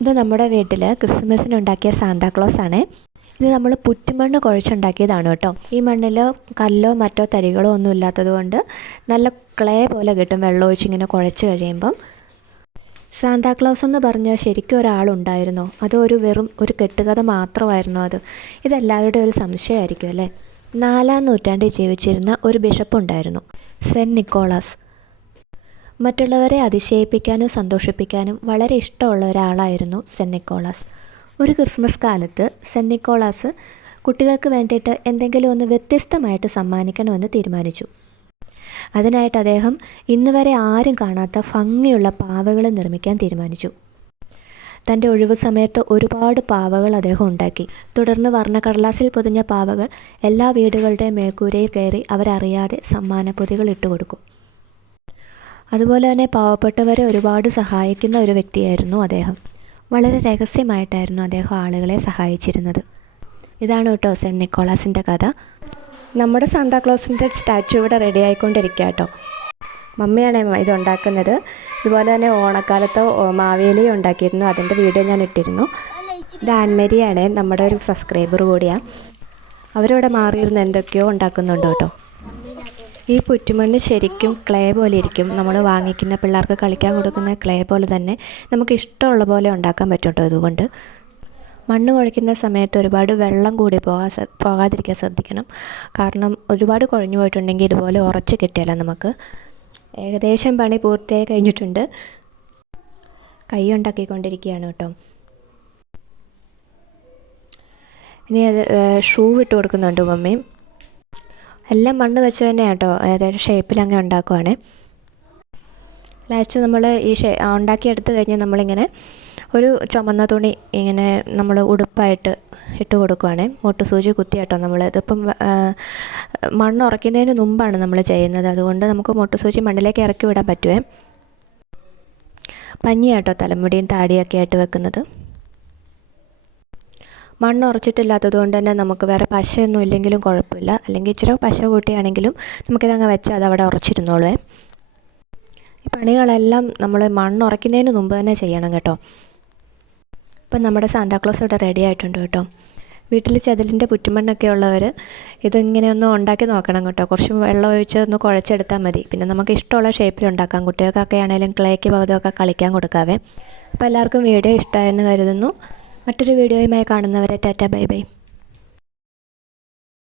ഇത് നമ്മുടെ വീട്ടിൽ ക്രിസ്മസിനുണ്ടാക്കിയ സാന്താക്ലോസ് ആണ്. ഇത് നമ്മൾ പുറ്റുമണ്ണ് കുഴച്ചുണ്ടാക്കിയതാണ് കേട്ടോ. ഈ മണ്ണിൽ കല്ലോ മറ്റോ തരികളോ ഒന്നും ഇല്ലാത്തത് കൊണ്ട് നല്ല ക്ലേ പോലെ കിട്ടും. വെള്ളമൊഴിച്ച് ഇങ്ങനെ കുഴച്ച് കഴിയുമ്പം. സാന്താക്ലോസ് എന്ന് പറഞ്ഞാൽ ശരിക്കും ഒരാളുണ്ടായിരുന്നോ, അതോ വെറും ഒരു കെട്ടുകഥ മാത്രമായിരുന്നോ അത്? ഇതെല്ലാവരുടെ ഒരു സംശയമായിരിക്കും അല്ലേ. 4-ാം നൂറ്റാണ്ടിൽ ജീവിച്ചിരുന്ന ഒരു ബിഷപ്പ് ഉണ്ടായിരുന്നു, സെൻറ്റ് നിക്കോളാസ്. മറ്റുള്ളവരെ അതിശയിപ്പിക്കാനും സന്തോഷിപ്പിക്കാനും വളരെ ഇഷ്ടമുള്ള ഒരാളായിരുന്നു സെൻറ്റ് നിക്കോളാസ്. ഒരു ക്രിസ്മസ് കാലത്ത് സെൻറ്റ് നിക്കോളാസ് കുട്ടികൾക്ക് വേണ്ടിയിട്ട് എന്തെങ്കിലും ഒന്ന് വ്യത്യസ്തമായിട്ട് സമ്മാനിക്കണമെന്ന് തീരുമാനിച്ചു. അതിനായിട്ട് അദ്ദേഹം ഇന്നുവരെ ആരും കാണാത്ത ഭംഗിയുള്ള പാവകൾ നിർമ്മിക്കാൻ തീരുമാനിച്ചു. തൻ്റെ ഒഴിവു സമയത്ത് ഒരുപാട് പാവകൾ അദ്ദേഹം ഉണ്ടാക്കി. തുടർന്ന് വർണ്ണക്കടലാസിൽ പൊതിഞ്ഞ പാവകൾ എല്ലാ വീടുകളുടെയും മേൽക്കൂരയിൽ കയറി അവരറിയാതെ സമ്മാനപ്പൊതികൾ ഇട്ടുകൊടുക്കും. അതുപോലെ തന്നെ പാവപ്പെട്ടവരെ ഒരുപാട് സഹായിക്കുന്ന ഒരു വ്യക്തിയായിരുന്നു അദ്ദേഹം. വളരെ രഹസ്യമായിട്ടായിരുന്നു അദ്ദേഹം ആളുകളെ സഹായിച്ചിരുന്നത്. ഇതാണ് കേട്ടോ സെൻറ്റ് നിക്കോളാസിൻ്റെ കഥ. നമ്മുടെ സാന്താക്ലോസിൻ്റെ സ്റ്റാച്ചു ഇവിടെ റെഡി ആയിക്കൊണ്ടിരിക്കുക കേട്ടോ. മമ്മിയാണ് ഇതുണ്ടാക്കുന്നത്. ഇതുപോലെ തന്നെ ഓണക്കാലത്ത് മാവേലി ഉണ്ടാക്കിയിരുന്നു, അതിൻ്റെ വീഡിയോ ഞാൻ ഇട്ടിരുന്നു. ഇത് ആൻമരിയാണ്, നമ്മുടെ ഒരു സബ്സ്ക്രൈബർ കൂടിയാണ്. അവരിവിടെ മാറിയിരുന്ന് എന്തൊക്കെയോ ഉണ്ടാക്കുന്നുണ്ട് കേട്ടോ. ഈ പുറ്റുമണ്ണ് ശരിക്കും ക്ലേ പോലെ ഇരിക്കും. നമ്മൾ വാങ്ങിക്കുന്ന പിള്ളേർക്ക് കളിക്കാൻ കൊടുക്കുന്ന ക്ലേ പോലെ തന്നെ നമുക്ക് ഇഷ്ടമുള്ള പോലെ ഉണ്ടാക്കാൻ പറ്റും കേട്ടോ. അതുകൊണ്ട് മണ്ണ് കുഴയ്ക്കുന്ന സമയത്ത് ഒരുപാട് വെള്ളം കൂടി പോകാതിരിക്കാൻ ശ്രദ്ധിക്കണം. കാരണം ഒരുപാട് കുഴഞ്ഞു പോയിട്ടുണ്ടെങ്കിൽ ഇതുപോലെ ഉറച്ച് കിട്ടിയാലോ നമുക്ക്. ഏകദേശം പണി പൂർത്തിയായി കഴിഞ്ഞിട്ടുണ്ട്. കൈ ഉണ്ടാക്കിക്കൊണ്ടിരിക്കുകയാണ് കേട്ടോ. ഇനി അത് ഷൂ ഇട്ട് കൊടുക്കുന്നുണ്ട് മമ്മിയും. എല്ലാം മണ്ണ് വെച്ച് തന്നെയാണ് കേട്ടോ, അതായത് ഷേപ്പിൽ അങ്ങനെ ഉണ്ടാക്കുവാണ്. ലാസ്റ്റ് നമ്മൾ ഈ ഉണ്ടാക്കിയെടുത്ത് കഴിഞ്ഞ് നമ്മളിങ്ങനെ ഒരു ചുമന്ന തുണി ഇങ്ങനെ നമ്മൾ ഉടുപ്പായിട്ട് ഇട്ട് കൊടുക്കുവാണ്. മുട്ടുസൂചി കുത്തി കേട്ടോ. നമ്മൾ ഇതിപ്പം മണ്ണ് ഉറയ്ക്കുന്നതിന് മുമ്പാണ് നമ്മൾ ചെയ്യുന്നത്, അതുകൊണ്ട് നമുക്ക് മുട്ടുസൂചി മണ്ണിലേക്ക് ഇറക്കി വിടാൻ പറ്റുമേ. പഞ്ഞിയാട്ടോ തലമുടിയും താടിയൊക്കെ ആയിട്ട് വെക്കുന്നത്. മണ്ണ് ഉറച്ചിട്ടില്ലാത്തത് കൊണ്ട് തന്നെ നമുക്ക് വേറെ പശയൊന്നും ഇല്ലെങ്കിലും കുഴപ്പമില്ല. അല്ലെങ്കിൽ ഇച്ചിരി പശ കൂട്ടിയാണെങ്കിലും നമുക്കിതങ്ങ് വെച്ച് അതവിടെ ഉറച്ചിരുന്നോളൂ. ഈ പണികളെല്ലാം നമ്മൾ മണ്ണ് ഉറയ്ക്കുന്നതിന് മുമ്പ് തന്നെ ചെയ്യണം കേട്ടോ. ഇപ്പം നമ്മുടെ സാന്താക്ലോസ് ഇവിടെ റെഡി ആയിട്ടുണ്ട് കേട്ടോ. വീട്ടിൽ ചെതലിൻ്റെ പുറ്റുമണ്ണൊക്കെ ഉള്ളവർ ഇതിങ്ങനെ ഒന്ന് ഉണ്ടാക്കി നോക്കണം കേട്ടോ. കുറച്ച് വെള്ളം ഒഴിച്ച് ഒന്ന് കുഴച്ചെടുത്താൽ മതി. പിന്നെ നമുക്ക് ഇഷ്ടമുള്ള ഷേപ്പിൽ ഉണ്ടാക്കാം. കുട്ടികൾക്കൊക്കെ ആണെങ്കിലും ക്ലേക്ക് പകുതിയൊക്കെ കളിക്കാൻ കൊടുക്കാവേ. അപ്പോൾ എല്ലാവർക്കും വീഡിയോ ഇഷ്ടമായെന്ന് കരുതുന്നു. മറ്റൊരു വീഡിയോയുമായി കാണുന്നവരെ ടാറ്റ ബൈ ബൈ.